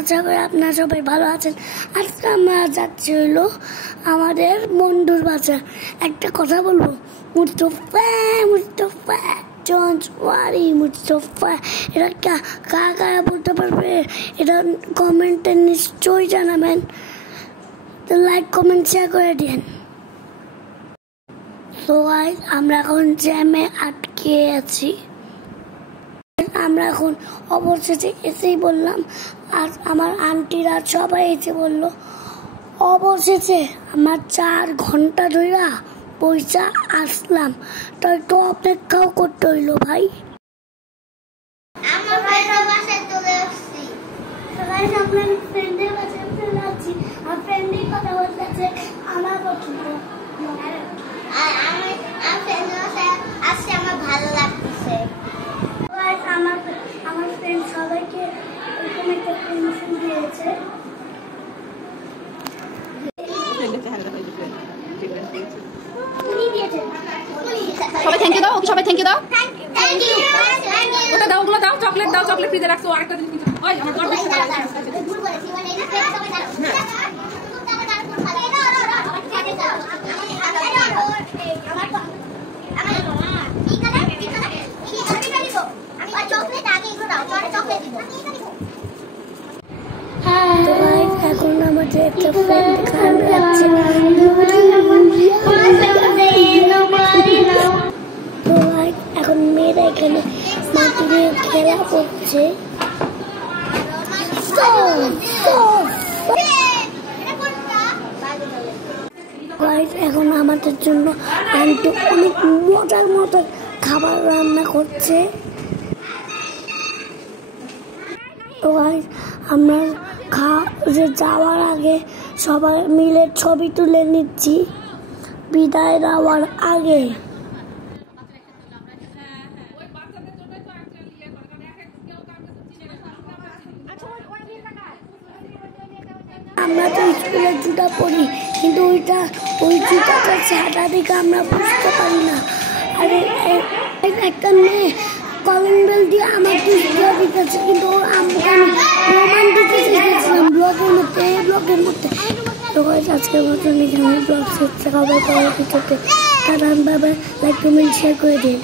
আশা করি আপনারা সবাই ভালো আছেন। আজকে আমরা যাচ্ছি হলো আমাদের বন্ধুর বাসা। একটা কথা বলবো, মুস্তফা মুস্তফা ডোন্ট ওয়ারি মুস্তফা, এটা কারা বলতে পারবে? এটা কমেন্টে নিশ্চয়ই জানাবেন। তো লাইক কমেন্ট শেয়ার করে দিন। তো আমরা এখন জ্যামে আটকে আছি। আমরা এখন অবশেষে এসেই বললাম, আর আমার আন্টিরা সবাই এসে বললো অবশেষে আমার 4 ঘন্টা ধরে পয়সা আসলাম। তো একটু অপেক্ষাও করতে হইলো ভাই। কথা বলতেছে আমার পছন্দ, আমার ভালো লাগতেছে। আমার ফ্রেন্ড সবাইকে এরকম একটা পেনশন দিয়েছে। সবাই থ্যাংক ইউ দাও, সবাই থ্যাংক ইউ দাও। ওটা দাও, ওগুলো দাও, চকলেট দাও, চকলেট ফ্রিজে রাখছো। আরেকটা জিনিস ওই আমার বড় বেশি ভালো লাগে। এখন আমাদের একটা ফ্রেন্ড খান যাচ্ছে। তো এখন মেয়েরা এখানে মাটি নিয়ে খেলা করছে। এখন আমাদের জন্য আন্টি অনেক মজার মজার খাবার রান্না করছে। তো আমরা যাওয়ার আগে সবাই মিলে ছবি তুলে নিচ্ছি বিদায় দেওয়ার আগে। আমরা তো স্কুলের জুতা পরি, কিন্তু ওই জুতাটা ছাটা দেখে আমরা বুঝতে পারি না। আর একটা মেয়ে কলিং বেল দিয়ে আমার দুষ্টিয়া দিতেছে, কিন্তু আমাকে প্রমাণ দিতে চেয়েছিলাম ব্লগের মধ্যে। তো আজকের মতন এখানে ব্লগ শেষ। সবাই পরের ভিডিওতে tata, bye bye. Like comment share করে দিয়ে